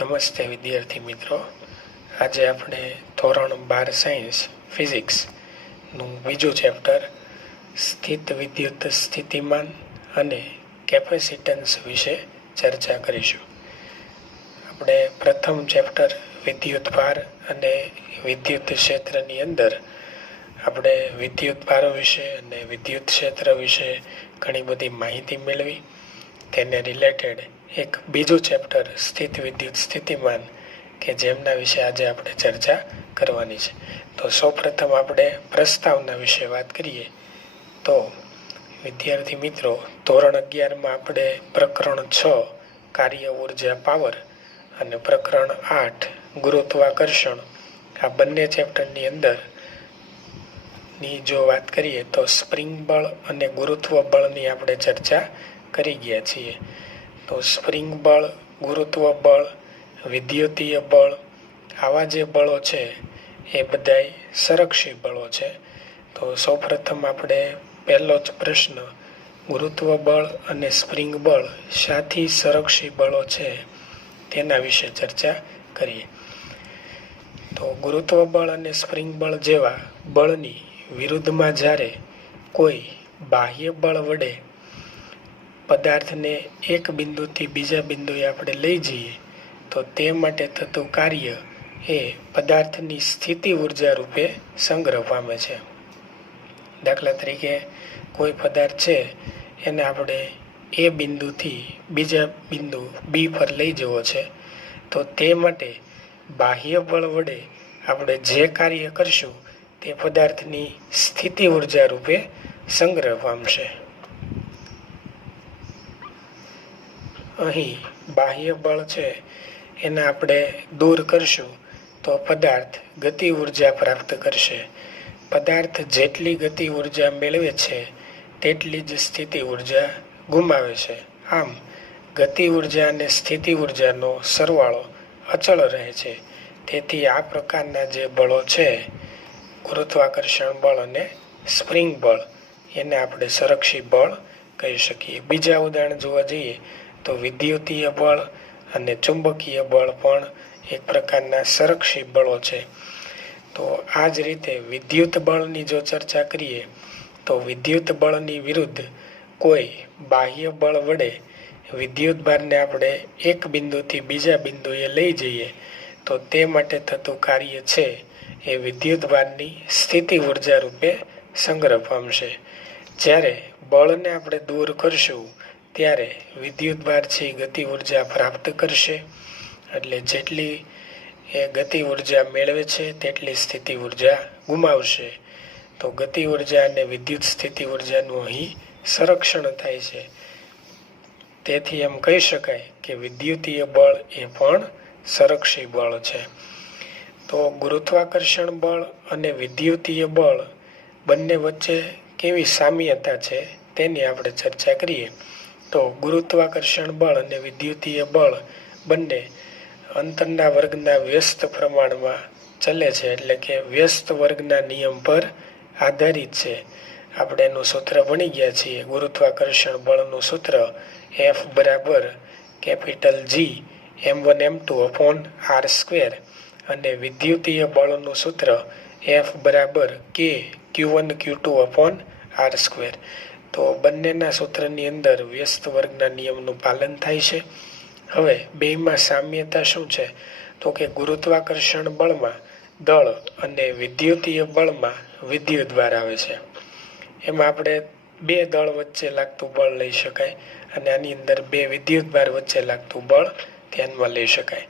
નમસ્તે વિદ્યાર્થી મિત્રો, આજે આપણે ધોરણ 12 સાયન્સ ફિઝિક્સનું બીજું ચેપ્ટર સ્થિત વિદ્યુત સ્થિતિમાન અને કેપેસિટન્સ વિશે ચર્ચા કરીશું. આપણે પ્રથમ ચેપ્ટર વિદ્યુત ભાર અને વિદ્યુત ક્ષેત્રની અંદર આપણે વિદ્યુત ભારો વિશે અને વિદ્યુત ક્ષેત્ર વિશે ઘણી બધી માહિતી મેળવી. તેને રિલેટેડ એક બીજું ચેપ્ટર સ્થિત વિદ્યુત સ્થિતિમાન કે જેમના વિશે આજે આપણે ચર્ચા કરવાની છે. તો સૌપ્રથમ આપણે પ્રસ્તાવના વિશે વાત કરીએ તો વિદ્યાર્થી મિત્રો, ધોરણ 11માં આપણે પ્રકરણ 6 કાર્ય ઉર્જા પાવર અને પ્રકરણ 8 ગુરુત્વાકર્ષણ આ બંને ચેપ્ટરની અંદર ની જો વાત કરીએ તો સ્પ્રિંગ બળ અને ગુરુત્વ બળની આપણે ચર્ચા કરી ગયા છીએ. તો સ્પ્રિંગ બળ, ગુરુત્વ બળ, વિદ્યુતીય બળ આવા જે બળો છે એ બધાય સંરક્ષી બળો છે. તો સૌપ્રથમ આપણે પહેલો જ પ્રશ્ન, ગુરુત્વ બળ અને સ્પ્રિંગ બળ શાથી સંરક્ષી બળો છે તેના વિશે ચર્ચા કરીએ. તો ગુરુત્વ બળ અને સ્પ્રિંગ બળ જેવા બળની વિરુદ્ધમાં જ્યારે કોઈ બાહ્ય બળ વડે પદાર્થને એક બિંદુથી બીજા બિંદુએ આપણે લઈ જઈએ તો તે માટે થતું કાર્ય એ પદાર્થની સ્થિતિ ઉર્જા રૂપે સંગ્રહ પામે છે. દાખલા તરીકે કોઈ પદાર્થ છે એને આપણે એ બિંદુથી બીજા બિંદુ બી પર લઈ જવો છે, તો તે માટે બાહ્ય બળ વડે આપણે જે કાર્ય કરશું તે પદાર્થની સ્થિતિ ઉર્જા રૂપે સંગ્રહ પામશે. અહીં બાહ્ય બળ છે એને આપણે દૂર કરશું તો પદાર્થ ગતિ ઉર્જા પ્રાપ્ત કરશે. પદાર્થ જેટલી ગતિ ઉર્જા મેળવે છે તેટલી જ સ્થિતિ ઉર્જા ગુમાવે છે. આમ ગતિ ઉર્જા અને સ્થિતિ ઉર્જાનો સરવાળો અચળ રહે છે. તેથી આ પ્રકારના જે બળો છે, ગુરુત્વાકર્ષણ બળ અને સ્પ્રિંગ બળ, એને આપણે સંરક્ષી બળ કહી શકીએ. બીજા ઉદાહરણ જોવા જઈએ તો વિદ્યુતીય બળ અને ચુંબકીય બળ પણ એક પ્રકારના સંરક્ષી બળો છે. તો આ જ રીતે વિદ્યુત બળની જો ચર્ચા કરીએ તો વિદ્યુત બળની વિરુદ્ધ કોઈ બાહ્ય બળ વડે વિદ્યુત ભારને આપણે એક બિંદુથી બીજા બિંદુએ લઈ જઈએ તો તે માટે થતું કાર્ય છે એ વિદ્યુત ભારની સ્થિતિ ઉર્જા રૂપે સંગ્રહ પામશે. જ્યારે બળને આપણે દૂર કરશું ત્યારે વિદ્યુત ભાર છે ગતિ ઉર્જા પ્રાપ્ત કરશે, એટલે જેટલી એ ગતિ ઉર્જા મેળવે છે તેટલી સ્થિતિ ઉર્જા ગુમાવશે. તો ગતિ ઉર્જા અને વિદ્યુત સ્થિતિ ઉર્જાનું અહીં સંરક્ષણ થાય છે. તેથી એમ કહી શકાય કે વિદ્યુતીય બળ એ પણ સંરક્ષી બળ છે. તો ગુરુત્વાકર્ષણ બળ અને વિદ્યુતીય બળ બંને વચ્ચે કેવી સામ્યતા છે તેની આપણે ચર્ચા કરીએ. તો ગુરુત્વાકર્ષણ બળ અને વિદ્યુતીય બળ બંને અંતરના વર્ગના વ્યસ્ત પ્રમાણમાં ચલે છે, એટલે કે વ્યસ્ત વર્ગના નિયમ પર આધારિત છે. આપણે એનું સૂત્ર ભણી ગયા છીએ. ગુરુત્વાકર્ષણ બળનું સૂત્ર F બરાબર capital G m1 m2 upon r² અને વિદ્યુતીય બળનું સૂત્ર F બરાબર K q1 q2 upon r². તો બંનેના સૂત્રની અંદર વ્યસ્ત વર્ગના નિયમનું પાલન થાય છે. હવે બેમાં સામ્યતા શું છે? તો કે ગુરુત્વાકર્ષણ બળમાં દળ અને વિદ્યુતીય બળમાં વિદ્યુત ભાર આવે છે. એમાં આપણે બે દળ વચ્ચે લાગતું બળ લઈ શકાય અને આની અંદર બે વિદ્યુત ભાર વચ્ચે લાગતું બળ ધ્યાનમાં લઈ શકાય.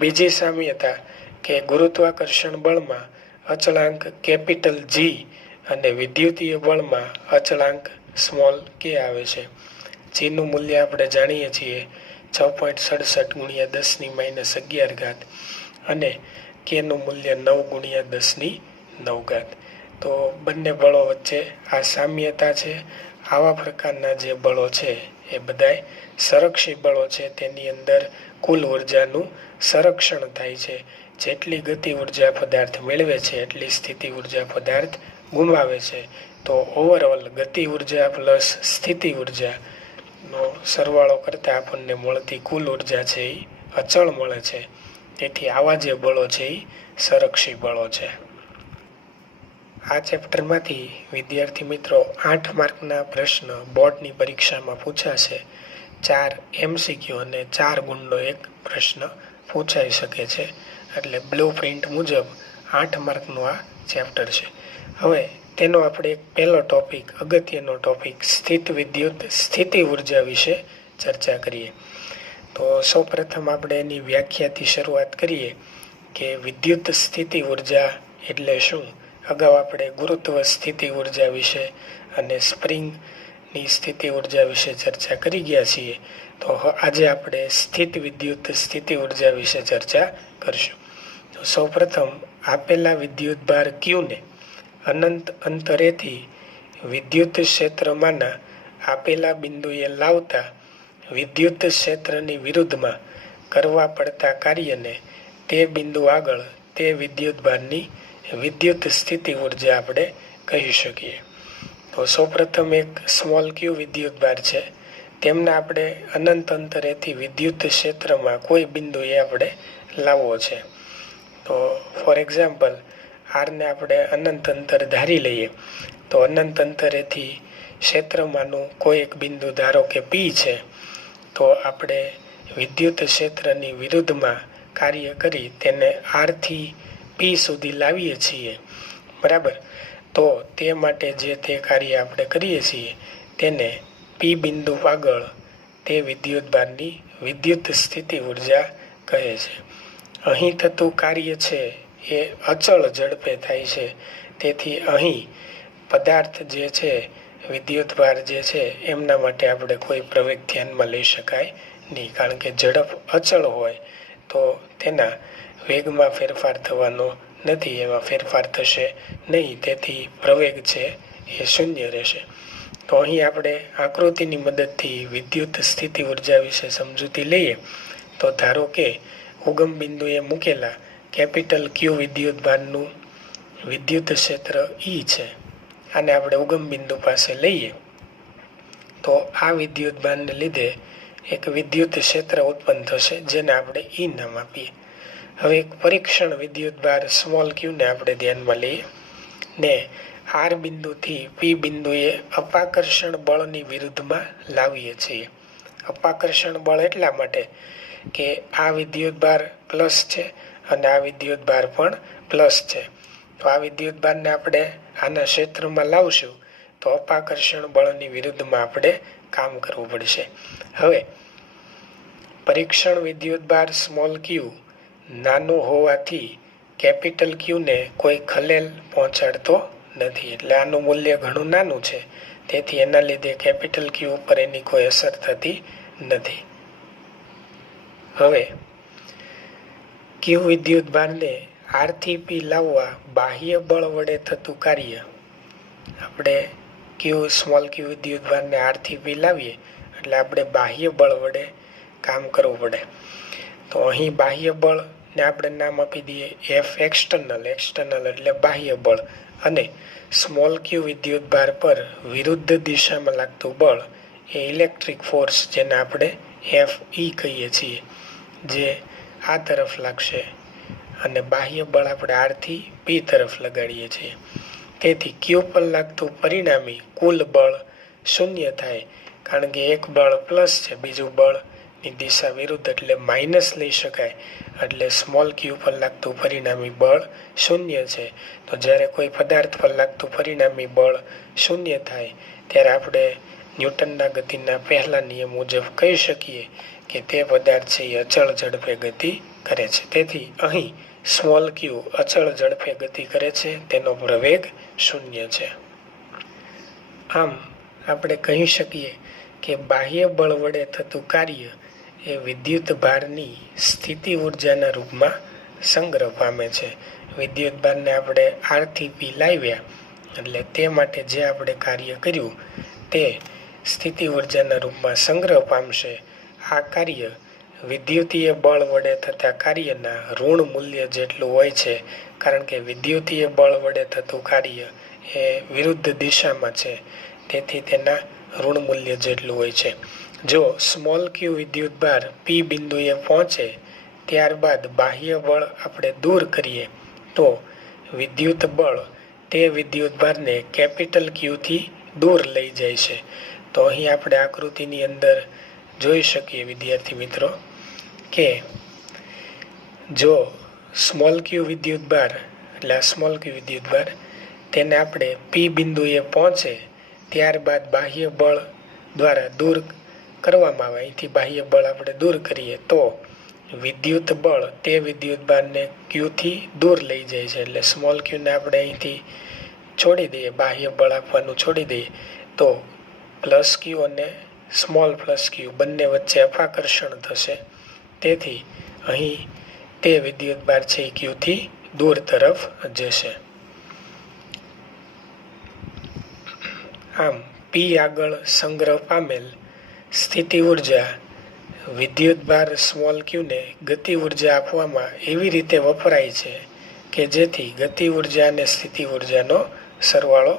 બીજી સામ્યતા કે ગુરુત્વાકર્ષણ બળમાં અચળાંક કેપિટલ G અને વિદ્યુતીય બળમાં અચળાંક સ્મોલ k આવે છે. જીનું મૂલ્ય આપણે જાણીએ છીએ 6.67 ગુણ્યા 10⁻11 અને કેનું મૂલ્ય 9 ગુણ્યા 10⁹. તો બંને બળો વચ્ચે આ સામ્યતા છે. આવા પ્રકારના જે બળો છે એ બધાય સંરક્ષી બળો છે. તેની અંદર કુલ ઉર્જાનું સંરક્ષણ થાય છે. જેટલી ગતિ ઉર્જા પદાર્થ મેળવે છે એટલી સ્થિતિ ઉર્જા પદાર્થ ગુમાવે છે. તો ઓવરઓલ ગતિ ઉર્જા પ્લસ સ્થિતિ ઉર્જાનો સરવાળો કરતાં આપણને મળતી કુલ ઉર્જા છે એ અચળ મળે છે. તેથી આવા જે બળો છે એ સંરક્ષી બળો છે. આ ચેપ્ટરમાંથી વિદ્યાર્થી મિત્રો 8 માર્કના પ્રશ્ન બોર્ડની પરીક્ષામાં પૂછાશે. 4 MCQ અને 4 ગુણનો એક પ્રશ્ન પૂછાઈ શકે છે. એટલે બ્લુ પ્રિન્ટ મુજબ 8 માર્કનું આ ચેપ્ટર છે. હવે તેનો આપણે એક પહેલો ટોપિક, અગત્યનો ટોપિક સ્થિત વિદ્યુત સ્થિતિ ઉર્જા વિશે ચર્ચા કરીએ. તો સૌપ્રથમ આપણે એની વ્યાખ્યાથી શરૂઆત કરીએ કે વિદ્યુત સ્થિતિ ઉર્જા એટલે શું. અગાઉ આપણે ગુરુત્વ સ્થિતિ ઉર્જા વિશે અને સ્પ્રિંગની સ્થિતિ ઉર્જા વિશે ચર્ચા કરી ગયા છીએ. તો આજે આપણે સ્થિત વિદ્યુત સ્થિતિ ઉર્જા વિશે ચર્ચા કરશું. તો સૌપ્રથમ આપેલા વિદ્યુત ભાર ક્યુને અનંત અંતરેથી વિદ્યુત ક્ષેત્રમાંના આપેલા બિંદુએ લાવતા વિદ્યુત ક્ષેત્રની વિરુદ્ધમાં કરવા પડતા કાર્યને તે બિંદુ આગળ તે વિદ્યુત ભારની વિદ્યુત સ્થિતિ ઉર્જા આપણે કહી શકીએ. તો સૌપ્રથમ એક સ્મોલ ક્યુ વિદ્યુત ભાર છે. તેમને આપણે અનંત અંતરેથી વિદ્યુત ક્ષેત્રમાં કોઈ બિંદુએ આપણે લાવવો છે. તો ફોર એક્ઝામ્પલ આરને આપણે અનંત અંતર ધારી લઈએ. તો અનંત અંતરેથી ક્ષેત્રમાંનું કોઈ એક બિંદુ ધારો કે પી છે. તો આપણે વિદ્યુત ક્ષેત્રની વિરુદ્ધમાં કાર્ય કરી તેને આરથી પી સુધી લાવીએ છીએ, બરાબર. તો તે માટે જે તે કાર્ય આપણે કરીએ છીએ તેને પી બિંદુ આગળ તે વિદ્યુત ભારની વિદ્યુત સ્થિતિ ઉર્જા કહે છે. અહીં થતું કાર્ય છે એ અચળ ઝડપે થાય છે. તેથી અહીં પદાર્થ જે છે, વિદ્યુત ભાર જે છે, એમના માટે આપણે કોઈ પ્રવેગ ધ્યાનમાં લઈ શકાય નહીં. કારણ કે ઝડપ અચળ હોય તો તેના વેગમાં ફેરફાર થવાનો નથી, એમાં ફેરફાર થશે નહીં. તેથી પ્રવેગ છે એ શૂન્ય રહેશે. તો અહીં આપણે આકૃતિની મદદથી વિદ્યુત સ્થિતિ ઉર્જા વિશે સમજૂતી લઈએ. તો ધારો કે ઉગમ બિંદુએ મૂકેલા કેપિટલ ક્યુ વિદ્યુત ભારનું વિદ્યુત ક્ષેત્ર ઈ છે. આને આપણે ઉગમ બિંદુ પાસે લઈએ તો આ વિદ્યુત ભારને લીધે એક વિદ્યુત ક્ષેત્ર ઉત્પન્ન થશે, જેને આપણે ઈ નામ આપીએ. હવે એક પરીક્ષણ વિદ્યુત ભાર સ્મોલ ક્યુને આપણે ધ્યાનમાં લઈએ ને આર બિંદુથી પી બિંદુએ અપાકર્ષણ બળની વિરુદ્ધમાં લાવીએ છીએ. અપાકર્ષણ બળ એટલા માટે કે આ વિદ્યુત ભાર પ્લસ છે અને આ વિદ્યુત ભાર પણ પ્લસ છે. તો આ વિદ્યુત ભારને આપણે આના ક્ષેત્રમાં લાવશું તો અપાકર્ષણ બળની વિરુદ્ધમાં આપણે કામ કરવું પડશે. હવે પરીક્ષણ વિદ્યુત ભાર સ્મોલ ક્યુ નાનું હોવાથી કેપિટલ ક્યુને કોઈ ખલેલ પહોંચાડતો નથી. એટલે આનું મૂલ્ય ઘણું નાનું છે. તેથી એના લીધે કેપિટલ ક્યુ ઉપર એની કોઈ અસર થતી નથી. હવે ક્યુ વિદ્યુત ભારને આરથી પી લાવવા બાહ્ય બળ વડે થતું કાર્ય, આપણે ક્યુ સ્મોલ ક્યુ વિદ્યુત ભારને આરથી પી લાવીએ એટલે આપણે બાહ્ય બળ વડે કામ કરવું પડે. તો અહીં બાહ્ય બળને આપણે નામ આપી દઈએ એફ એક્સટર્નલ. એક્સટર્નલ એટલે બાહ્ય બળ. અને સ્મોલ ક્યુ વિદ્યુત ભાર પર વિરુદ્ધ દિશામાં લાગતું બળ એ ઇલેક્ટ્રિક ફોર્સ, જેને આપણે એફ ઈ કહીએ છીએ, જે આ તરફ લાગશે અને બાહ્ય બળ આપણે આરથી પી તરફ લગાડીએ છીએ. તેથી ક્યુ પર લાગતું પરિણામી કુલ બળ શૂન્ય થાય. કારણ કે એક બળ પ્લસ છે, બીજું બળની દિશા વિરુદ્ધ એટલે માઇનસ લઈ શકાય. એટલે સ્મોલ ક્યુ પર લાગતું પરિણામી બળ શૂન્ય છે. તો જ્યારે કોઈ પદાર્થ પર લાગતું પરિણામી બળ શૂન્ય થાય ત્યારે આપણે ન્યૂટનના ગતિના પહેલા નિયમ મુજબ કહી શકીએ કે તે પદાર્થ છે એ અચળ ઝડપે ગતિ કરે છે. તેથી અહીં સ્મોલ ક્યુ અચળ ઝડપે ગતિ કરે છે, તેનો પ્રવેગ શૂન્ય છે. આમ આપણે કહી શકીએ કે બાહ્ય બળ વડે થતું કાર્ય એ વિદ્યુત ભારની સ્થિતિ ઉર્જાના રૂપમાં સંગ્રહ પામે છે. વિદ્યુત ભારને આપણે આરથી પી લાવ્યા એટલે તે માટે જે આપણે કાર્ય કર્યું તે સ્થિતિ ઉર્જાના રૂપમાં સંગ્રહ પામશે. આ કાર્ય વિદ્યુતીય બળ વડે થતા કાર્યના ઋણ મૂલ્ય જેટલું હોય છે. કારણ કે વિદ્યુતીય બળ વડે થતું કાર્ય એ વિરુદ્ધ દિશામાં છે, તેથી તેના ઋણ મૂલ્ય જેટલું હોય છે. જો સ્મોલ ક્યુ વિદ્યુતભાર પી બિંદુએ પહોંચે ત્યારબાદ બાહ્ય બળ આપણે દૂર કરીએ તો વિદ્યુત બળ તે વિદ્યુતભારને કેપિટલ ક્યુથી દૂર લઈ જાય છે. તો અહીં આપણે આકૃતિની અંદર જોઈ શકીએ વિદ્યાર્થી મિત્રો કે જો સ્મોલ ક્યુ વિદ્યુતભાર એટલે આ સ્મોલ ક્યુ વિદ્યુતભાર તેને આપણે પી બિંદુએ પહોંચે ત્યારબાદ બાહ્ય બળ દ્વારા દૂર કરવામાં આવે, અહીંથી બાહ્ય બળ આપણે દૂર કરીએ તો વિદ્યુત બળ તે વિદ્યુતભારને ક્યુથી દૂર લઈ જાય છે. એટલે સ્મોલ ક્યુને આપણે અહીંથી છોડી દઈએ, બાહ્ય બળ આપવાનું છોડી દઈએ તો પ્લસ ક્યુ અને સ્મોલ પ્લસ ક્યુ બંને વચ્ચે અપાકર્ષણ થશે. તેથી અહીં તે વિદ્યુતભાર છે એ ક્યુથી દૂર તરફ જશે. આમ પી આગળ સંગ્રહ પામેલ સ્થિતિ ઉર્જા વિદ્યુતભાર સ્મોલ ક્યુને ગતિ ઉર્જા આપવામાં એવી રીતે વપરાય છે કે જેથી ગતિ ઉર્જા અને સ્થિતિ ઉર્જાનો સરવાળો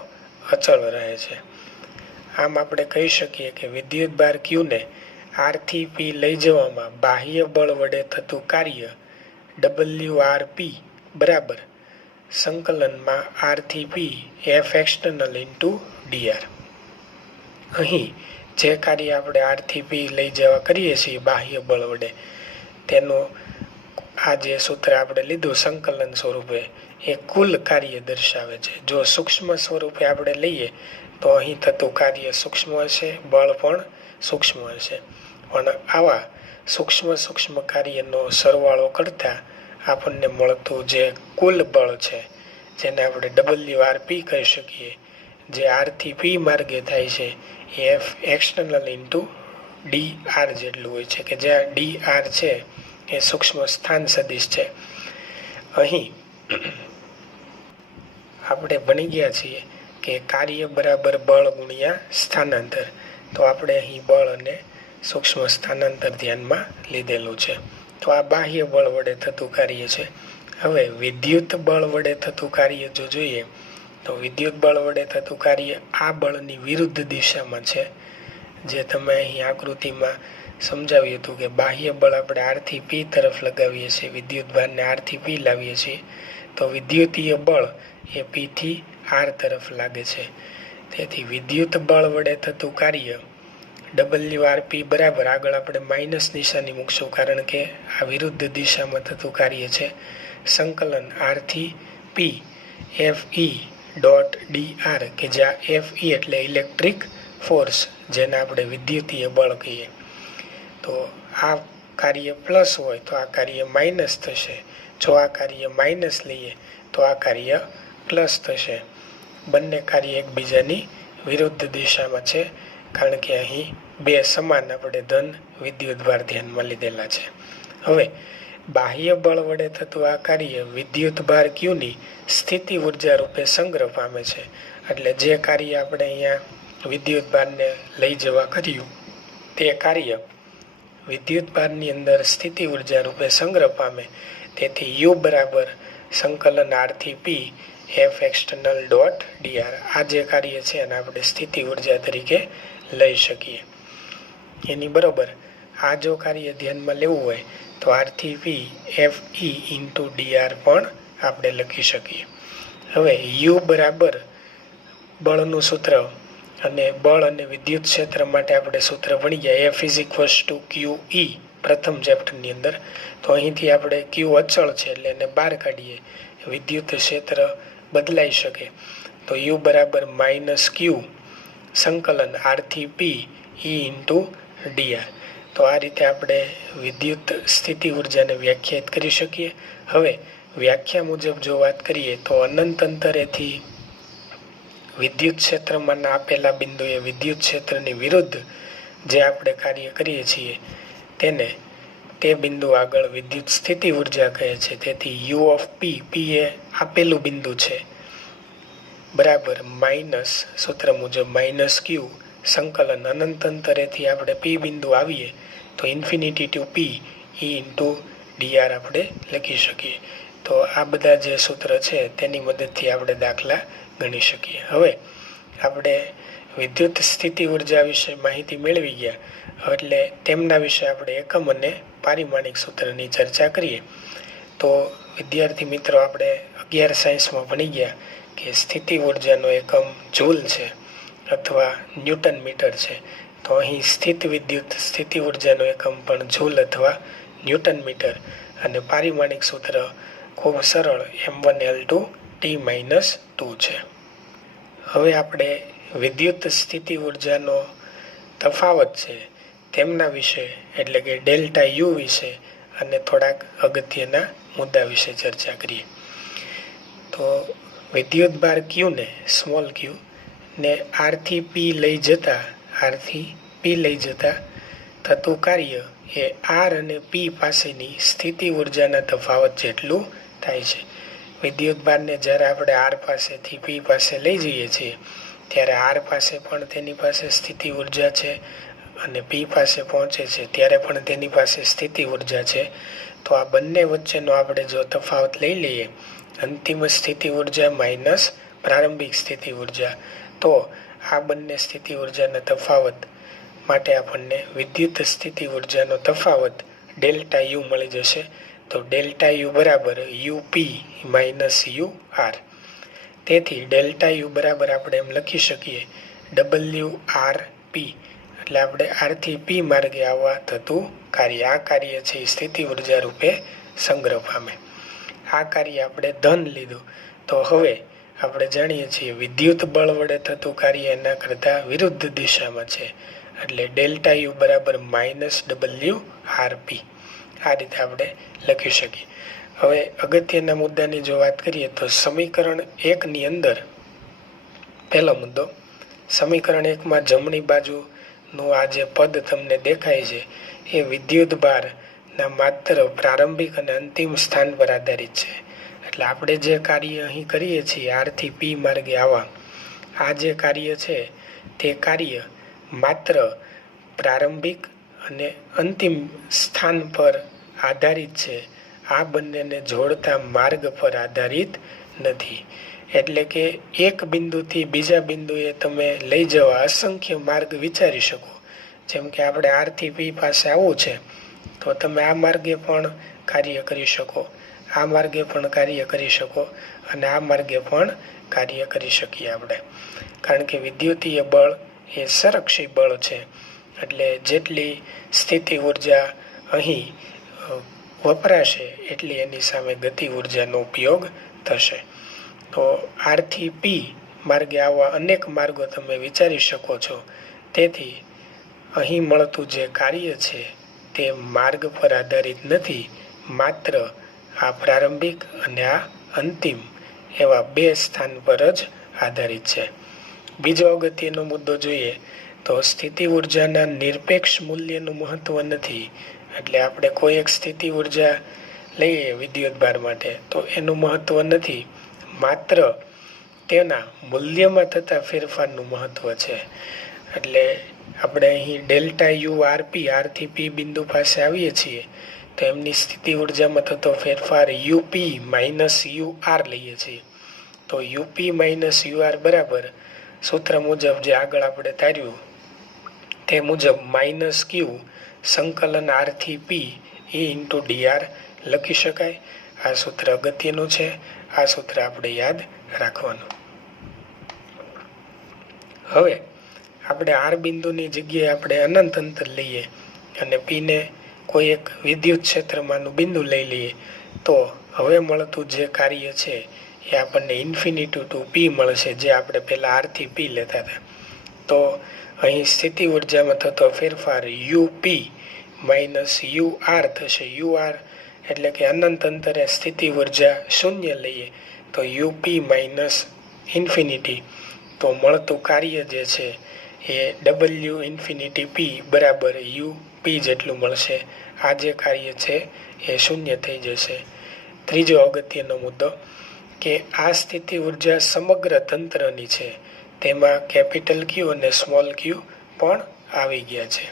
અચળ રહે છે. આમ આપણે કહી શકીએ કે વિદ્યુતભાર ક્યુને આરથી પી લઈ જવામાં બાહ્ય બળ વડે થતું કાર્ય WRP બરાબર સંકલનમાં આરથી P F external into D. R જે કાર્ય આપણે આરથી પી લઈ જવા કરીએ છીએ બાહ્ય બળ વડે તેનું આ જે સૂત્ર આપણે લીધું સંકલન સ્વરૂપે એ કુલ કાર્ય દર્શાવે છે. જો સૂક્ષ્મ સ્વરૂપે આપણે લઈએ તો અહીં થતું કાર્ય સૂક્ષ્મ હશે, બળ પણ સૂક્ષ્મ હશે. પણ આવા સૂક્ષ્મ કાર્યનો સરવાળો કરતાં આપણને મળતું જે કુલ બળ છે જેને આપણે WRP કહી શકીએ, જે આરથી પી માર્ગે થાય છે એ એફ એક્સટર્નલ ઇન્ટુ ડીઆર જેટલું હોય છે કે જ્યાં ડીઆર છે એ સૂક્ષ્મ સ્થાન સદિશ છે. અહીં આપણે ભણી ગયા છીએ કે કાર્ય બરાબર બળ ગુણ્યા સ્થાનાંતર. તો આપણે અહીં બળ અને સૂક્ષ્મ સ્થાનાંતર ધ્યાનમાં લીધેલું છે. તો આ બાહ્ય બળ વડે થતું કાર્ય છે. હવે વિદ્યુત બળ વડે થતું કાર્ય જો જોઈએ તો વિદ્યુત બળ વડે થતું કાર્ય આ બળની વિરુદ્ધ દિશામાં છે. જે તમે અહીં આકૃતિમાં સમજાવ્યું હતું કે બાહ્ય બળ આપણે આરથી પી તરફ લગાવીએ છીએ, વિદ્યુતભારને આરથી પી લાવીએ છીએ તો વિદ્યુતીય બળ એ પીથી આર તરફ લાગે છે. તેથી વિદ્યુત બળ વડે થતું કાર્ય WRP બરાબર આગળ આપણે માઇનસ નિશાની મૂકશું કારણ કે આ વિરુદ્ધ દિશામાં થતું કાર્ય છે. સંકલન આરથી પી FE ડોટ ડીઆર કે જ્યાં FE એટલે ઇલેક્ટ્રિક ફોર્સ જેને આપણે વિદ્યુતીય બળ કહીએ. તો આ કાર્ય પ્લસ હોય તો આ કાર્ય માઇનસ થશે, જો આ કાર્ય માઇનસ લઈએ તો આ કાર્ય પ્લસ થશે. બંને કાર્ય એકબીજાની વિરુદ્ધ દિશામાં છે કારણ કે અહીં બે સમાન આપણે ધન વિદ્યુતભાર ધ્યાનમાં લીધેલા છે. હવે બાહ્ય બળ વડે થતું આ કાર્ય વિદ્યુતભાર ક્યુની સ્થિતિ ઉર્જા રૂપે સંગ્રહ પામે છે. એટલે જે કાર્ય આપણે અહીંયા વિદ્યુતભારને લઈ જવા કર્યું તે કાર્ય વિદ્યુતભારની અંદર સ્થિતિ ઉર્જા રૂપે સંગ્રહ પામે. તેથી યુ બરાબર સંકલન આરથી P F external dot D R જે કાર્ય છે એને આપણે સ્થિતિ ઉર્જા તરીકે લઈ શકીએ. એની બરોબર આ જો કાર્ય ધ્યાનમાં લેવું હોય તો આરથી પી FE ઇન્ટુ ડીઆર પણ આપણે લખી શકીએ. હવે યુ બરાબર બળનું સૂત્ર અને બળ અને વિદ્યુત ક્ષેત્ર માટે આપણે સૂત્ર ભણી ગયા F is equals to QE પ્રથમ ચેપ્ટરની અંદર. તો અહીંથી આપણે ક્યુ અચળ છે એટલે એને બહાર કાઢીએ, વિદ્યુત ક્ષેત્ર બદલાઈ શકે તો યુ બરાબર માઇનસ ક્યુ સંકલન આરથી પી E ઇન્ટુ ડીઆર. તો આ રીતે આપણે વિદ્યુત સ્થિતિ ઉર્જાને વ્યાખ્યાયિત કરી શકીએ. હવે વ્યાખ્યા મુજબ જો વાત કરીએ તો અનંત અંતરેથી વિદ્યુત ક્ષેત્રમાં આપેલા બિંદુએ વિદ્યુત ક્ષેત્રની વિરુદ્ધ જે આપણે કાર્ય કરીએ છીએ તેને તે બિંદુ આગળ વિદ્યુત સ્થિતિ ઉર્જા કહે છે. તેથી યુ ઓફ પી, પી એ આપેલું બિંદુ છે, બરાબર માઇનસ સૂત્ર મુજબ માઇનસ ક્યુ સંકલન અનંત અંતરેથી આપણે પી બિંદુ આવીએ તો ઇન્ફિનિટી ટુ પી E ઇન્ટુ ડીઆર આપણે લખી શકીએ. તો આ બધા જે સૂત્ર છે તેની મદદથી આપણે દાખલા ગણી શકીએ. હવે આપણે વિદ્યુત સ્થિતિ ઉર્જા વિશે માહિતી મેળવી ગયા એટલે તેમના વિશે આપણે એકમ અને પારિમાણિક સૂત્રની ચર્ચા કરીએ. તો વિદ્યાર્થી મિત્રો, આપણે 11 સાયન્સમાં ભણી ગયા કે સ્થિતિ ઉર્જાનો એકમ જૂલ છે અથવા ન્યૂટન મીટર છે. તો અહીં સ્થિત વિદ્યુત સ્થિતિ ઉર્જાનો એકમ પણ જૂલ અથવા ન્યૂટન મીટર અને પારિમાણિક સૂત્ર ખૂબ સરળ m1L2T-2 છે. હવે આપણે વિદ્યુત સ્થિતિ ઉર્જાનો તફાવત છે તેમના વિશે એટલે કે ડેલ્ટા યુ વિશે અને થોડાક અગત્યના મુદ્દા વિશે ચર્ચા કરીએ. તો વિદ્યુત ભાર ક્યુને સ્મોલ ક્યુ ને આરથી પી લઈ જતા થતું કાર્ય એ આર અને પી પાસેની સ્થિતિ ઉર્જાના તફાવત જેટલું થાય છે. વિદ્યુત ભારને જ્યારે આપણે આર પાસેથી પી પાસે લઈ જઈએ છીએ ત્યારે આર પાસે પણ તેની પાસે સ્થિતિ ઉર્જા છે અને પી પાસે પહોંચે છે ત્યારે પણ તેની પાસે સ્થિતિ ઉર્જા છે. તો આ બંને વચ્ચેનો આપણે જો તફાવત લઈ લઈએ, અંતિમ સ્થિતિ ઉર્જા માઇનસ પ્રારંભિક સ્થિતિ ઉર્જા, તો આ બંને સ્થિતિ ઉર્જાના તફાવત માટે આપણને વિદ્યુત સ્થિતિ ઉર્જાનો તફાવત ડેલ્ટા યુ મળી જશે. તો ડેલ્ટા યુ બરાબર યુપી માઇનસ યુ આર. તેથી ડેલ્ટા યુ બરાબર આપણે એમ લખી શકીએ ડબલ્યુ આર પી, એટલે આપણે આરથી પી માર્ગે આવવા થતું કાર્ય, આ કાર્ય છે એ સ્થિતિ ઉર્જા રૂપે સંગ્રહ પામે. આ કાર્ય આપણે ધન લીધું. તો હવે આપણે જાણીએ છીએ વિદ્યુત બળ વડે થતું કાર્ય એના કરતાં વિરુદ્ધ દિશામાં છે, એટલે ડેલ્ટા યુ બરાબર માઇનસ ડબલ્યુ આર પી. આ રીતે આપણે લખી શકીએ. હવે અગત્યના મુદ્દાની જો વાત કરીએ તો સમીકરણ 1ની અંદર પહેલો મુદ્દો, સમીકરણ 1માં જમણી બાજુનું આ જે પદ તમને દેખાય છે એ વિદ્યુત ભારના માત્ર પ્રારંભિક અને અંતિમ સ્થાન પર આધારિત છે. એટલે આપણે જે કાર્ય અહીં કરીએ છીએ આરથી પી માર્ગે આવવા, આ જે કાર્ય છે તે કાર્ય માત્ર પ્રારંભિક અને અંતિમ સ્થાન પર આધારિત છે, આ બંનેને જોડતા માર્ગ પર આધારિત નથી. એટલે કે એક બિંદુથી બીજા બિંદુએ તમે લઈ જવા અસંખ્ય માર્ગ વિચારી શકો. જેમ કે આપણે આરથી પી પાસે આવવું છે તો તમે આ માર્ગે પણ કાર્ય કરી શકો, આ માર્ગે પણ કાર્ય કરી શકો અને આ માર્ગે પણ કાર્ય કરી શકીએ આપણે. કારણ કે વિદ્યુતીય બળ એ સંરક્ષી બળ છે, એટલે જેટલી સ્થિતિ ઉર્જા અહીં વપરાશે એટલી એની સામે ગતિ ઉર્જાનો ઉપયોગ થશે. તો આરથી પી માર્ગે આવવા અનેક માર્ગો તમે વિચારી શકો છો. તેથી અહીં મળતું જે કાર્ય છે તે માર્ગ પર આધારિત નથી, માત્ર આ પ્રારંભિક અને આ અંતિમ એવા બે સ્થાન પર જ આધારિત છે. બીજો અગત્યનો મુદ્દો જોઈએ તો સ્થિતિ ઉર્જાના નિરપેક્ષ મૂલ્યનું મહત્વ નથી. એટલે આપણે કોઈ એક સ્થિતિ ઉર્જા લઈએ વિદ્યુત ભાર માટે તો એનું મહત્વ નથી, માત્ર તેના મૂલ્યમાં થતા ફેરફારનું મહત્વ છે. એટલે આપણે અહીં ડેલ્ટા યુ આરપી આરથી પી બિંદુ પાસે આવીએ છીએ તો એમની સ્થિતિ ઉર્જામાં થતો ફેરફાર યુપી માઇનસ યુ આર લઈએ છીએ. તો યુપી માઇનસ યુ આર બરાબર સૂત્ર મુજબ જે આગળ આપણે ધાર્યું તે મુજબ માઇનસ ક્યુ સંકલન આરથી પી ઈ ઇન્ટુ ડીઆર લખી શકાય. આ સૂત્ર અગત્યનું છે, આ સૂત્ર આપણે યાદ રાખવાનું. હવે આપણે આર બિંદુની જગ્યાએ આપણે અનંત અંતર લઈએ અને પીને કોઈ એક વિદ્યુત ક્ષેત્રમાંનું બિંદુ લઈ લઈએ તો હવે મળતું જે કાર્ય છે એ આપણને ઇન્ફિનિટી ટુ પી મળશે, જે આપણે પહેલાં આરથી પી લેતા હતા. તો અહીં સ્થિતિ ઉર્જામાં થતો ફેરફાર યુપી માઇનસ યુ આર થશે. યુ આર એટલે કે અનંત અંતરે સ્થિતિ ઉર્જા શૂન્ય લઈએ તો યુપી માઇનસ ઇન્ફિનિટી, તો મળતું કાર્ય જે છે એ ડબલ્યુ ઇન્ફિનિટી પી બરાબર યુ પી જેટલું મળશે. આ જે કાર્ય છે એ શૂન્ય થઈ જશે. ત્રીજો અગત્યનો મુદ્દો કે આ સ્થિતિ ઉર્જા સમગ્ર તંત્રની છે, તેમાં કેપિટલ ક્યુ અને સ્મોલ ક્યુ પણ આવી ગયા છે.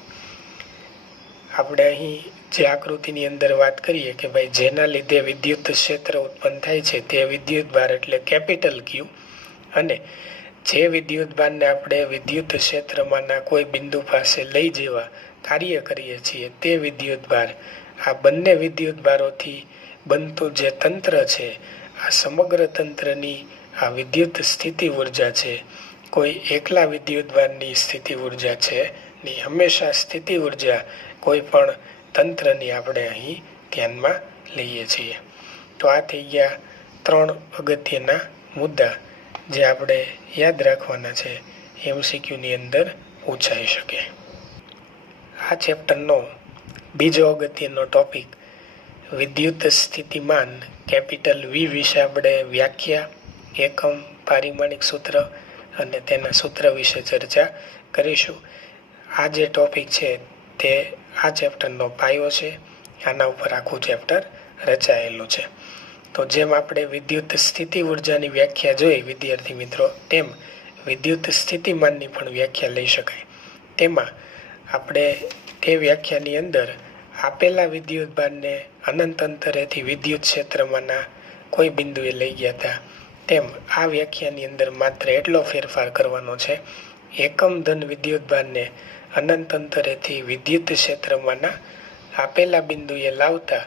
આપણે અહીં જે આકૃતિની અંદર વાત કરીએ કે ભાઈ જેના લીધે વિદ્યુત ક્ષેત્ર ઉત્પન્ન થાય છે તે વિદ્યુત ભાર એટલે કેપિટલ ક્યુ, અને જે વિદ્યુતભારને આપણે વિદ્યુત ક્ષેત્રમાંના કોઈ બિંદુ પાસે લઈ જવા કાર્ય કરીએ છીએ તે વિદ્યુતભાર, આ બંને વિદ્યુતભારોથી બનતું જે તંત્ર છે, આ સમગ્ર તંત્રની આ વિદ્યુત સ્થિતિ ઉર્જા છે. કોઈ એકલા વિદ્યુતભારની સ્થિતિ ઉર્જા છે નહીં. હંમેશા સ્થિતિ ઉર્જા કોઈ પણ તંત્રની આપણે અહીં ધ્યાનમાં લઈએ છીએ. તો આ થઈ ગયા 3 અગત્યના મુદ્દા જે આપણે યાદ રાખવાના છે, MCQની અંદર પૂછાઈ શકે. આ ચેપ્ટરનો બીજો અગત્યનો ટોપિક વિદ્યુત સ્થિતિમાન કેપિટલ V વિશે આપણે વ્યાખ્યા, એકમ, પારિમાણિક સૂત્ર અને તેના સૂત્ર વિશે ચર્ચા કરીશું. આ જે ટોપિક છે તે આ ચેપ્ટરનો પાયો છે. આના ઉપર આખું ચેપ્ટર રચાયેલું છે. તો જેમ આપણે વિદ્યુત સ્થિતિ ઉર્જાની વ્યાખ્યા જોઈ વિદ્યાર્થી મિત્રો, તેમ વિદ્યુત સ્થિતિમાનની પણ વ્યાખ્યા લઈ શકાય. તેમાં આપણે તે વ્યાખ્યાની અંદર આપેલા વિદ્યુતભારને અનંત અંતરેથી વિદ્યુત ક્ષેત્રમાંના કોઈ બિંદુએ લઈ ગયા હતા, તેમ આ વ્યાખ્યાની અંદર માત્ર એટલો ફેરફાર કરવાનો છે, એકમ ધન વિદ્યુતભારને અનંત અંતરેથી વિદ્યુત ક્ષેત્રમાંના આપેલા બિંદુએ લાવતા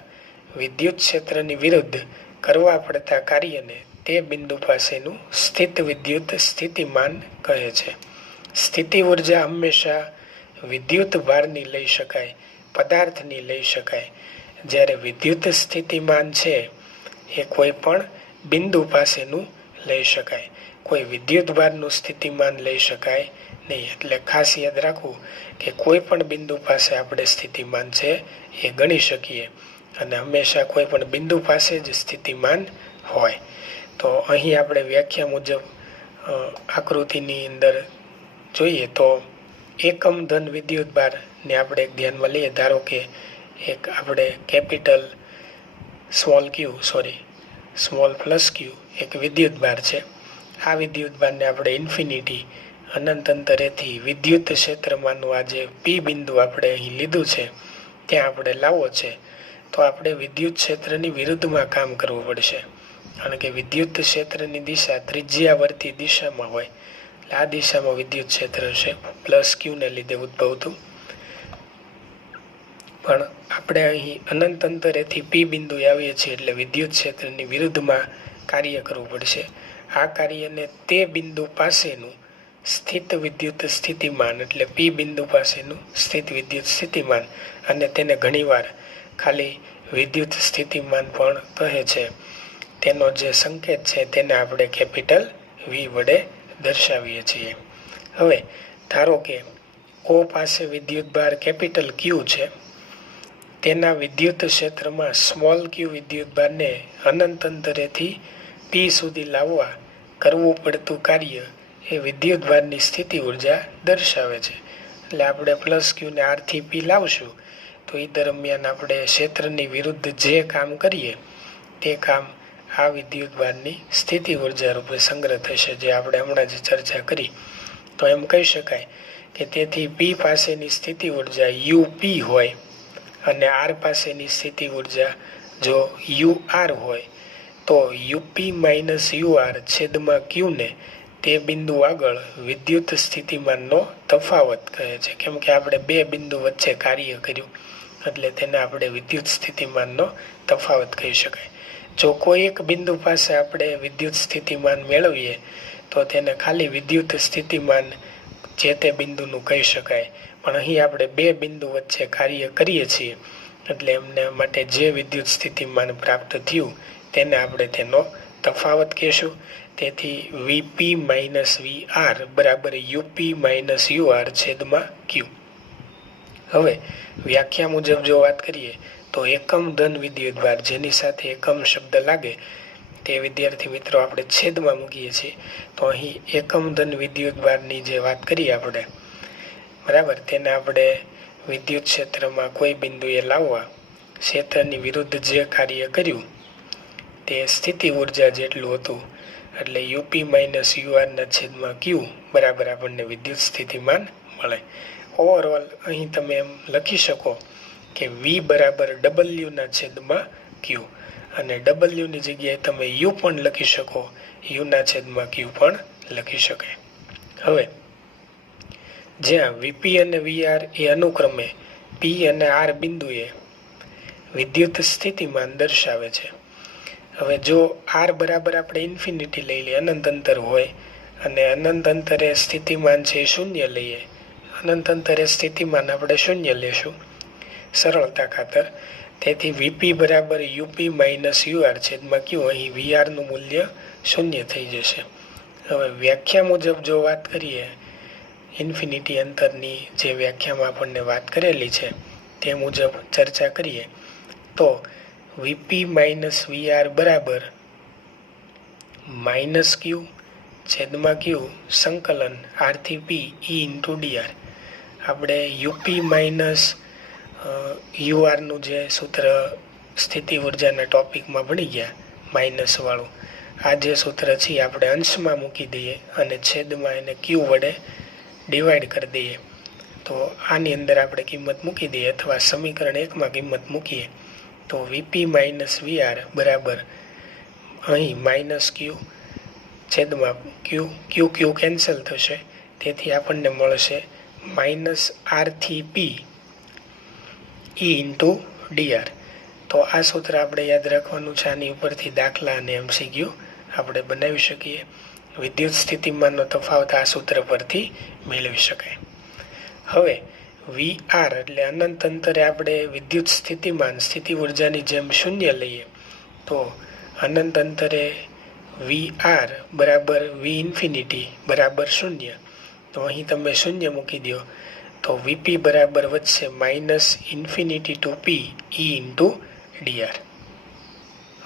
વિદ્યુત ક્ષેત્રની વિરુદ્ધ કરવા પડતા કાર્યને તે બિંદુ પાસેનું સ્થિત વિદ્યુત સ્થિતિમાન કહે છે. સ્થિતિ ઉર્જા હંમેશા વિદ્યુત ભારની લઈ શકાય, પદાર્થની લઈ શકાય, જ્યારે વિદ્યુત સ્થિતિમાન છે એ કોઈ પણ બિંદુ પાસેનું લઈ શકાય. કોઈ વિદ્યુત ભારનું સ્થિતિમાન લઈ શકાય નહીં. એટલે ખાસ યાદ રાખવું કે કોઈ પણ બિંદુ પાસે આપણે સ્થિતિમાન છે એ ગણી શકીએ અને હંમેશા કોઈ પણ બિંદુ પાસે જ સ્થિતિમાન હોય. તો અહીં આપણે વ્યાખ્યા મુજબ આકૃતિની અંદર જોઈએ તો એકમ ધન વિદ્યુતભારને આપણે એક ધ્યાનમાં લઈએ. ધારો કે એક આપણે કેપિટલ સ્મોલ પ્લસ ક્યુ એક વિદ્યુતભાર છે. આ વિદ્યુતભારને આપણે ઇન્ફિનિટી અનંત અંતરેથી વિદ્યુત ક્ષેત્રમાંનું આ જે પી બિંદુ આપણે અહીં લીધું છે ત્યાં આપણે લાવવો છે. તો આપણે વિદ્યુત ક્ષેત્રની વિરુદ્ધમાં કામ કરવું પડશે, કારણ કે વિદ્યુત ક્ષેત્રની દિશા ત્રિજ્યાવર્તી દિશામાં હોય. એટલે આ દિશામાં વિદ્યુત ક્ષેત્ર છે, પ્લસ ક્યુને લીધે ઉદ્ભવતું. પણ આપણે અહીં અનંત અંતરેથી પી બિંદુ આવીએ છીએ એટલે વિદ્યુત ક્ષેત્રની વિરુદ્ધમાં કાર્ય કરવું પડશે. આ કાર્યને તે બિંદુ પાસેનું સ્થિત વિદ્યુત સ્થિતિમાન એટલે પી બિંદુ પાસેનું સ્થિત વિદ્યુત સ્થિતિમાન, અને તેને ઘણીવાર ખાલી વિદ્યુત સ્થિતિમાન પણ કહે છે. તેનો જે સંકેત છે તેને આપણે કેપિટલ V વડે દર્શાવીએ છીએ. હવે ધારો કે O પાસે વિદ્યુતભાર કેપિટલ Q છે. તેના વિદ્યુત ક્ષેત્રમાં સ્મોલ ક્યુ વિદ્યુતભારને અનંત અંતરેથી P સુધી લાવવા કરવું પડતું કાર્ય એ વિદ્યુતભારની સ્થિતિ ઉર્જા દર્શાવે છે. એટલે આપણે પ્લસ ક્યુને આરથી પી લાવશું તો એ દરમિયાન આપણે ક્ષેત્રની વિરુદ્ધ જે કામ કરીએ તે કામ આ વિદ્યુતભારની સ્થિતિ ઉર્જા રૂપે સંગ્રહ થશે, જે આપણે હમણાં જ ચર્ચા કરી. તો એમ કહી શકાય કે તેથી પી પાસેની સ્થિતિ ઉર્જા UP હોય અને આર પાસેની સ્થિતિ ઉર્જા જો UR હોય તો UP માઇનસ UR છેદમાં ક્યુને તે બિંદુ આગળ વિદ્યુત સ્થિતિમાનનો તફાવત કહે છે. કેમ કે આપણે બે બિંદુ વચ્ચે કાર્ય કર્યું એટલે તેને આપણે વિદ્યુત સ્થિતિમાનનો તફાવત કહી શકાય. જો કોઈ એક બિંદુ પાસે આપણે વિદ્યુત સ્થિતિમાન મેળવીએ તો તેને ખાલી વિદ્યુત સ્થિતિમાન જે તે બિંદુનું કહી શકાય. પણ અહીં આપણે બે બિંદુ વચ્ચે કાર્ય કરીએ છીએ એટલે એમને માટે જે વિદ્યુત સ્થિતિમાન પ્રાપ્ત થયું તેને આપણે તેનો તફાવત કહેશું. તેથી VP માઇનસ VR બરાબર UP માઇનસ UR છેદમાં Q. હવે વ્યાખ્યા મુજબ જો વાત કરીએ તો એકમ ધન વિદ્યુતભાર જેની સાથે એકમ શબ્દ લાગે તે વિદ્યાર્થી મિત્રો આપણે છેદમાં મૂકીએ છીએ. તો અહીં એકમ ધન વિદ્યુતભારની જે વાત કરીએ આપણે બરાબર, તેને આપણે વિદ્યુત ક્ષેત્રમાં કોઈ બિંદુએ લાવવા ક્ષેત્રની વિરુદ્ધ જે કાર્ય કર્યું તે સ્થિતિ ઉર્જા જેટલું હતું એટલે UP માઇનસ URના છેદમાં Q બરાબર આપણને વિદ્યુત સ્થિતિમાન મળે. ઓવરઓલ અહીં તમે એમ લખી શકો કે V બરાબર W ના છેદમાં Q, અને W ની જગ્યાએ તમે U પણ લખી શકો, U ના છેદમાં Q પણ લખી શકાય. હવે જ્યાં વીપી અને વીઆર એ અનુક્રમે પી અને આર બિંદુએ વિદ્યુત સ્થિતિમાન દર્શાવે છે. હવે જો આર બરાબર આપણે ઇન્ફિનિટી લઈ લઈએ, અનંત અંતર હોય, અને અનંત અંતરે સ્થિતિમાન છે એ શૂન્ય લઈએ, અનંત અંતરે સ્થિતિમાન આપણે શૂન્ય લેશું સરળતા ખાતર. તેથી વીપી બરાબર યુપી માઇનસ યુઆર છેદમાં ક્યુ. અહીં વીઆરનું મૂલ્ય શૂન્ય થઈ જશે. હવે વ્યાખ્યા મુજબ જો વાત કરીએ, ઇન્ફિનિટી અંતરની જે વ્યાખ્યામાં આપણને વાત કરેલી છે તે મુજબ ચર્ચા કરીએ તો વીપી માઇનસ વીઆર બરાબર માઇનસ ક્યુ છેદમાં ક્યુ સંકલન આરથી પી ઈ ઇન્ટુ ડીઆર. આપણે યુપી માઇનસ યુઆરનું જે સૂત્ર સ્થિતિ ઉર્જાના ટોપિકમાં ભણી ગયા માઇનસવાળું, આ જે સૂત્ર છે આપણે અંશમાં મૂકી દઈએ અને છેદમાં એને ક્યુ વડે ડિવાઈડ કરી દઈએ. તો આની અંદર આપણે કિંમત મૂકી દઈએ અથવા સમીકરણ 1માં કિંમત મૂકીએ તો વીપી માઇનસ વીઆર બરાબર અહીં માઇનસ ક્યુ છેદમાં ક્યુ ક્યુ ક્યુ કેન્સલ થશે. તેથી આપણને મળશે માઇનસ આરથી પી ઈ ઇન્ટુ ડીઆર. તો આ સૂત્ર આપણે યાદ રાખવાનું છે. આની ઉપરથી દાખલા અને એમસીક્યુ આપણે બનાવી શકીએ. વિદ્યુત સ્થિતિમાનનો તફાવત આ સૂત્ર પરથી મેળવી શકાય. હવે વી આર એટલે અનંત અંતરે આપણે વિદ્યુત સ્થિતિમાન સ્થિતિ ઉર્જાની જેમ શૂન્ય લઈએ તો અનંત અંતરે વી આર બરાબર વી ઇન્ફિનિટી બરાબર શૂન્ય. તો અહીં તમે શૂન્ય મૂકી દો તો વીપી બરાબર વધશે માઇનસ ઇન્ફિનિટી ટુ પી ઈ ઇન્ટુ ડીઆર.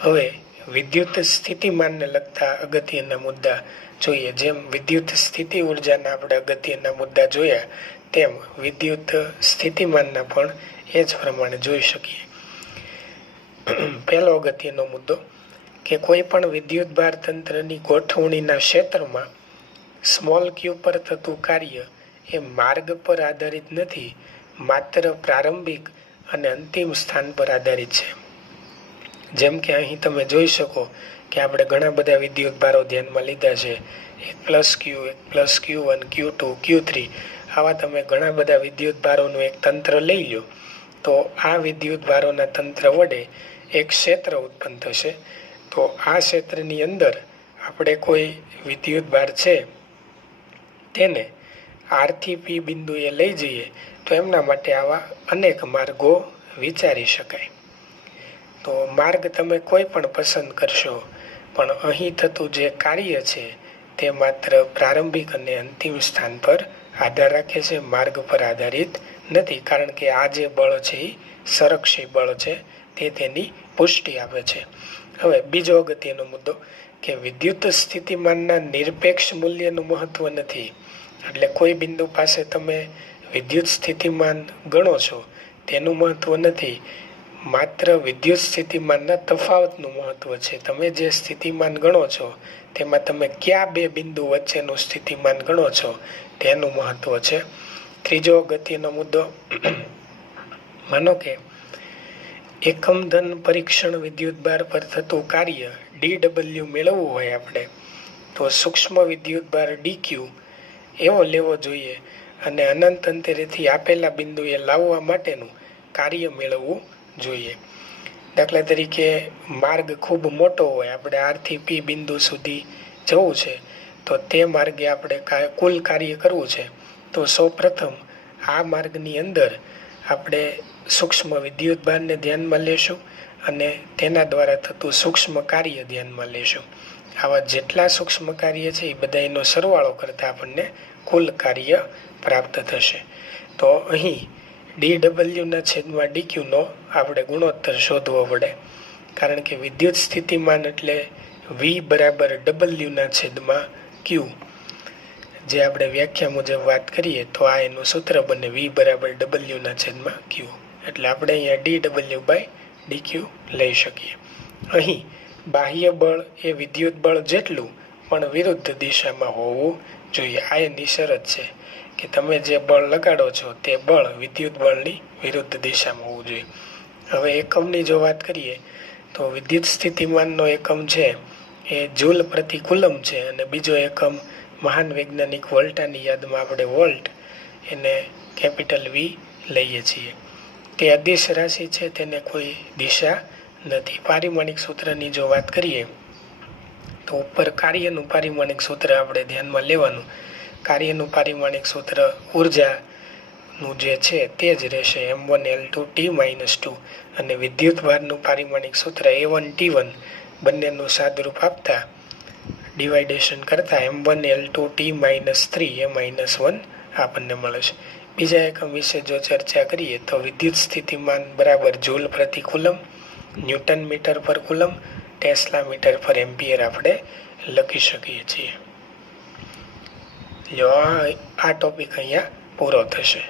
હવે વિદ્યુત સ્થિતિમાનને લગતા અગત્યના મુદ્દા જોઈએ. જેમ વિદ્યુત સ્થિતિ ઉર્જાના આપણે અગત્યના મુદ્દા જોયા તેમ વિદ્યુત સ્થિતિમાનના પણ એ જ પ્રમાણે જોઈ શકીએ. પહેલો અગત્યનો મુદ્દો કે કોઈ પણ વિદ્યુત ભાર તંત્રની ગોઠવણીના ક્ષેત્રમાં સ્મોલ ક્યુ પર થતું કાર્ય એ માર્ગ પર આધારિત નથી, માત્ર પ્રારંભિક અને અંતિમ સ્થાન પર આધારિત છે. જેમ કે અહીં તમે જોઈ શકો કે આપણે ઘણા બધા વિદ્યુત ભારો ધ્યાનમાં લીધા છે. એક પ્લસ Q1, Q2, Q3 આવા તમે ઘણા બધા વિદ્યુત ભારોનું એક તંત્ર લઈ લો તો આ વિદ્યુત ભારોના તંત્ર વડે એક ક્ષેત્ર ઉત્પન્ન થશે. તો આ ક્ષેત્રની અંદર આપણે કોઈ વિદ્યુત ભાર છે તેને આરથી પી બિંદુએ લઈ જઈએ તો એમના માટે આવા અનેક માર્ગો વિચારી શકાય. તો માર્ગ તમે કોઈ પણ પસંદ કરશો પણ અહીં થતું જે કાર્ય છે તે માત્ર પ્રારંભિક અને અંતિમ સ્થાન પર આધાર રાખે છે, માર્ગ પર આધારિત નથી. કારણ કે આ જે બળ છે એ સંરક્ષી બળ છે, તે તેની પુષ્ટિ આપે છે. હવે બીજો અગત્યનો મુદ્દો કે વિદ્યુત સ્થિતિમાનના નિરપેક્ષ મૂલ્યનું મહત્વ નથી. એટલે કોઈ બિંદુ પાસે તમે વિદ્યુત સ્થિતિમાન ગણો છો તેનું મહત્વ નથી, માત્ર વિદ્યુત સ્થિતિમાનના તફાવતનું મહત્વ છે. તમે જે સ્થિતિમાન ગણો છો તેમાં તમે કયા બે બિંદુ વચ્ચેનું સ્થિતિમાન ગણો છો તેનું મહત્વ છે. ત્રીજો અગત્યનો મુદ્દો માનો કે એકમ ધન પરીક્ષણ વિદ્યુત ભાર પર થતું કાર્ય DW મેળવવું હોય આપણે તો સૂક્ષ્મ વિદ્યુત ભાર DQ એવો લેવો જોઈએ અને અનંત અંતરેથી આપેલા બિંદુએ લાવવા માટેનું કાર્ય મેળવવું જોઈએ. દાખલા તરીકે માર્ગ ખૂબ મોટો હોય, આપણે આરથી પી બિંદુ સુધી જવું છે તો તે માર્ગે આપણે કુલ કાર્ય કરવું છે તો સૌપ્રથમ આ માર્ગની અંદર આપણે સૂક્ષ્મ વિદ્યુત ભારને ધ્યાનમાં લેશું અને તેના દ્વારા થતું સૂક્ષ્મ કાર્ય ધ્યાનમાં લેશું. આવા જેટલા સૂક્ષ્મ કાર્ય છે એ બધાનો સરવાળો કરતાં આપણને કુલ કાર્ય પ્રાપ્ત થશે. તો અહીં DWના છેદમાં DQનો આપણે ગુણોત્તર શોધવો પડે. કારણ કે વિદ્યુત સ્થિતિમાન એટલે V બરાબર Wના છેદમાં Q. જે આપણે વ્યાખ્યા મુજબ વાત કરીએ તો આ એનું સૂત્ર બને V બરાબર Wના છેદમાં Q. એટલે આપણે અહીંયા dW/dQ લઈ શકીએ. અહીં બાહ્ય બળ એ વિદ્યુત બળ જેટલું પણ વિરુદ્ધ દિશામાં હોવું જોઈએ. આ એની શરત છે કે તમે જે બળ લગાડો છો તે બળ વિદ્યુત બળની વિરુદ્ધ દિશામાં હોવું જોઈએ. હવે એકમની જો વાત કરીએ તો વિદ્યુત સ્થિતિમાનનો એકમ છે એ જૂલ પ્રતિ કુલમ છે અને બીજો એકમ મહાન વૈજ્ઞાનિક વોલ્ટાની યાદમાં આપણે વોલ્ટ એને કેપિટલ વી લઈએ છીએ. તે અદિશ રાશિ છે, તેને કોઈ દિશા નથી. પારિમાણિક સૂત્રની જો વાત કરીએ તો ઉપર કાર્યનું પારિમાણિક સૂત્ર આપણે ધ્યાનમાં લેવાનું. કાર્યનું પારિમાણિક સૂત્ર ઉર્જાનું જે છે તે જ રહેશે M1L2T-2 અને વિદ્યુતભારનું પારિમાણિક સૂત્ર A1T1 બંનેનું સાદરૂપ આપતા ડિવાઇડેશન કરતાં M1L2T-3 એ -1 આપણને મળે છે. બીજા એકમ વિશે જો ચર્ચા કરીએ તો વિદ્યુત સ્થિતિમાન બરાબર જૂલ પ્રતિ કુલમ, ન્યૂટન મીટર પર કુલમ, ટેસ્લા મીટર પર એમ્પિયર આપણે લખી શકીએ છીએ. જો આ ટોપિક અહીંયા પૂરો થશે.